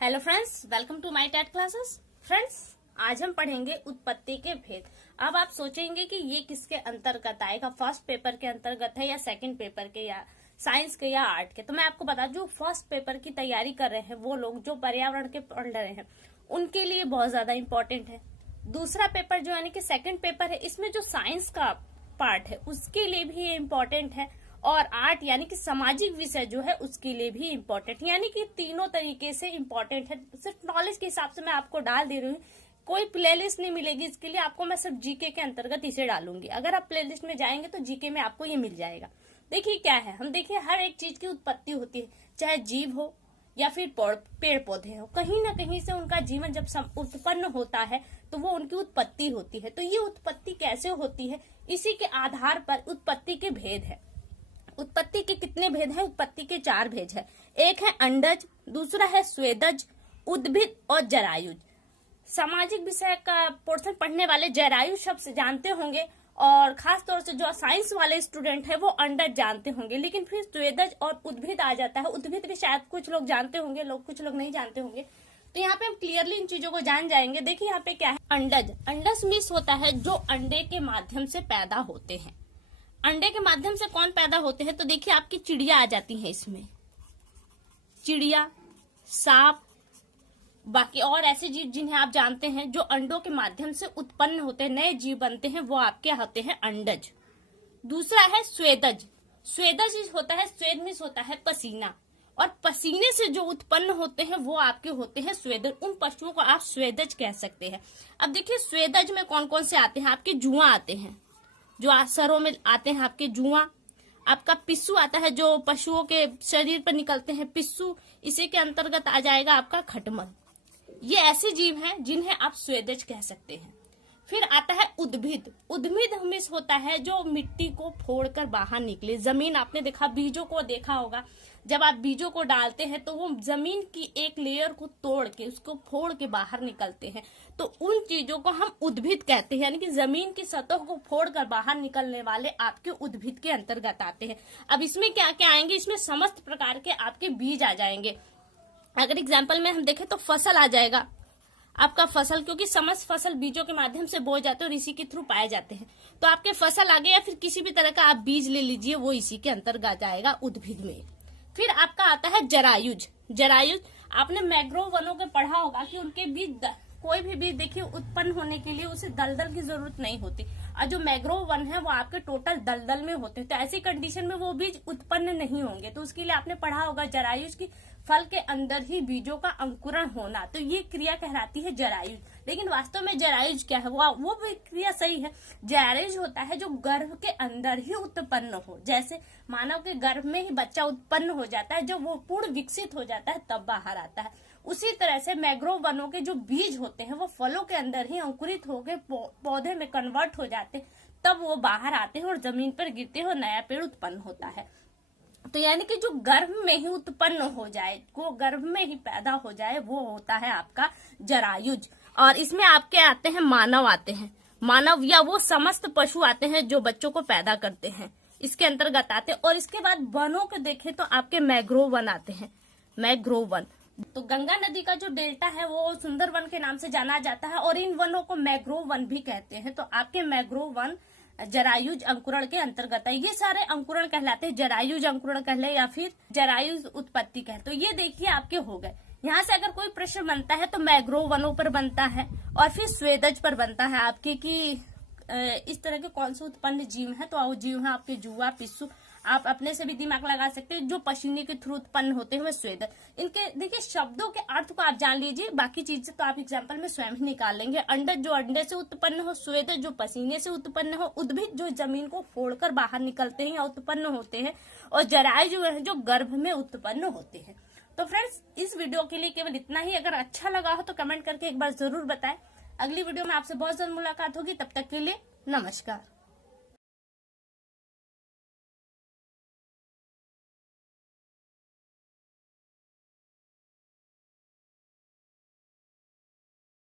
Hello friends, welcome to my TET classes. Friends, आज हम पढ़ेंगे उत्पत्ति के भेद। अब आप सोचेंगे कि ये किसके अंतर्गत आएगा, फर्स्ट पेपर के अंतर्गत है या सेकंड पेपर के या साइंस के या आर्ट के। तो मैं आपको बता दूं, फर्स्ट पेपर की तैयारी कर रहे हैं वो लोग जो पर्यावरण के पढ़ रहे हैं उनके लिए बहुत ज्यादा इंपॉर्टेंट है। दूसरा पेपर जो यानी कि सेकंड पेपर है, इसमें जो साइंस का पार्ट है उसके लिए भी ये इम्पोर्टेंट है, और आर्ट यानी कि सामाजिक विषय जो है उसके लिए भी इम्पोर्टेंट, यानी कि तीनों तरीके से इम्पोर्टेंट है। सिर्फ नॉलेज के हिसाब से मैं आपको डाल दे रही हूँ, कोई प्लेलिस्ट नहीं मिलेगी इसके लिए आपको। मैं सिर्फ जीके के अंतर्गत इसे डालूंगी। अगर आप प्लेलिस्ट में जाएंगे तो जीके में आपको ये मिल जाएगा। देखिए क्या है, हम देखिए हर एक चीज की उत्पत्ति होती है, चाहे जीव हो या फिर पेड़ पौधे हो, कहीं ना कहीं से उनका जीवन जब उत्पन्न होता है तो वो उनकी उत्पत्ति होती है। तो ये उत्पत्ति कैसे होती है, इसी के आधार पर उत्पत्ति के भेद है। उत्पत्ति के कितने भेद हैं? उत्पत्ति के 4 भेद है। एक है अंडज, दूसरा है स्वेदज, उद्भिद और जरायुज। सामाजिक विषय का पोर्शन पढ़ने वाले जरायुज शब्द जानते होंगे, और खास तौर से जो साइंस वाले स्टूडेंट है वो अंडज जानते होंगे, लेकिन फिर स्वेदज और उद्भिद आ जाता है। उद्भिद भी शायद कुछ लोग जानते होंगे, कुछ लोग नहीं जानते होंगे। तो यहाँ पे हम क्लियरली इन चीजों को जान जाएंगे। देखिए यहाँ पे क्या है, अंडज। अंडज मीन्स होता है जो अंडे के माध्यम से पैदा होते हैं। अंडे के माध्यम से कौन पैदा होते हैं? तो देखिए आपकी चिड़िया आ जाती है इसमें, चिड़िया, सांप, बाकी और ऐसे जीव जिन्हें आप जानते हैं जो अंडों के माध्यम से उत्पन्न होते हैं, नए जीव बनते हैं, वो आपके होते हैं अंडज। दूसरा है स्वेदज। स्वेदज होता है, स्वेद मीन्स होता है पसीना, और पसीने से जो उत्पन्न होते हैं वो आपके होते हैं स्वेदज। उन पशुओं को आप स्वेदज कह सकते हैं। अब देखिए स्वेदज में कौन कौन से आते हैं? आपके जुआ आते हैं, जो आसरों में आते हैं आपके जुआ। आपका पिस्सू आता है, जो पशुओं के शरीर पर निकलते हैं, पिस्सू। इसी के अंतर्गत आ जाएगा आपका खटमल। ये ऐसे जीव हैं जिन्हें आप स्वेदज कह सकते हैं। फिर आता है उद्भिद। उद्भिद मीन्स होता है जो मिट्टी को फोड़कर बाहर निकले। जमीन आपने देखा, बीजों को देखा होगा, जब आप बीजों को डालते हैं तो वो जमीन की एक लेयर को तोड़ के उसको फोड़ के बाहर निकलते हैं। तो उन चीजों को हम उद्भिद कहते हैं, यानी कि जमीन की सतह को फोड़कर बाहर निकलने वाले आपके उद्भिद के अंतर्गत आते हैं। अब इसमें क्या क्या आएंगे? इसमें समस्त प्रकार के आपके बीज आ जाएंगे। अगर एग्जाम्पल में हम देखें तो फसल आ जाएगा आपका, फसल, क्योंकि समस्त फसल बीजों के माध्यम से बोए जाते हैं और इसी के थ्रू पाए जाते हैं। तो आपके फसल आ गए, या फिर किसी भी तरह का आप बीज ले लीजिए, वो इसी के अंतर्गत आएगा उद्भिद में। फिर आपका आता है जरायुज। जरायुज आपने मैंग्रोव वनों के पढ़ा होगा कि उनके बीज, कोई भी बीज देखिए उत्पन्न होने के लिए उसे दलदल की जरूरत नहीं होती, और जो मैंग्रोव वन है वो आपके टोटल दलदल में होते हैं। तो ऐसी कंडीशन में वो बीज उत्पन्न नहीं होंगे। तो उसके लिए आपने पढ़ा होगा जरायुज की, फल के अंदर ही बीजों का अंकुरण होना। तो ये क्रिया कहलाती है जरायुज। लेकिन वास्तव में जरायुज क्या है? वो भी क्रिया सही है। जरायुज होता है जो गर्भ के अंदर ही उत्पन्न हो। जैसे मानव के गर्भ में ही बच्चा उत्पन्न हो जाता है, जब वो पूर्ण विकसित हो जाता है तब बाहर आता है। उसी तरह से मैंग्रोव वनों के जो बीज होते हैं वो फलों के अंदर ही अंकुरित होकर पौधे में कन्वर्ट हो जाते हैं, तब वो बाहर आते हैं और जमीन पर गिरते हैं और नया पेड़ उत्पन्न होता है। तो यानी कि जो गर्भ में ही उत्पन्न हो जाए, वो गर्भ में ही पैदा हो जाए, वो होता है आपका जरायुज। और इसमें आपके आते हैं मानव, आते हैं मानव, या वो समस्त पशु आते हैं जो बच्चों को पैदा करते हैं, इसके अंतर्गत आते हैं। और इसके बाद वनों के देखें तो आपके मैंग्रोव वन आते हैं, मैंग्रोव वन। तो गंगा नदी का जो डेल्टा है वो सुंदर वन के नाम से जाना जाता है, और इन वनों को मैंग्रोव वन भी कहते हैं। तो आपके मैंग्रोव वन जरायुज अंकुरण के अंतर्गत है। ये सारे अंकुरण कहलाते हैं, जरायुज अंकुरण कहले या फिर जरायुज उत्पत्ति कह। तो ये देखिए आपके हो गए। यहाँ से अगर कोई प्रश्न बनता है तो मैंग्रोव वनों पर बनता है, और फिर स्वेदज पर बनता है आपके कि इस तरह के कौन से उत्पन्न जीव है। तो वो जीव है आपके जुआ, पिस्सू। आप अपने से भी दिमाग लगा सकते हैं, जो पसीने के थ्रू उत्पन्न होते हैं वो स्वेदज। इनके देखिए शब्दों के अर्थ को आप जान लीजिए, बाकी चीजें तो आप एग्जाम्पल में स्वयं ही निकाल लेंगे। अंडज जो अंडे से उत्पन्न हो, स्वेदज जो पसीने से उत्पन्न हो, उद्भिद जो जमीन को फोड़कर बाहर निकलते हैं या उत्पन्न होते हैं, और जरायुज जो गर्भ में उत्पन्न होते हैं। तो फ्रेंड्स, इस वीडियो के लिए केवल इतना ही। अगर अच्छा लगा हो तो कमेंट करके एक बार जरूर बताएं। अगली वीडियो में आपसे बहुत जल्द मुलाकात होगी, तब तक के लिए नमस्कार।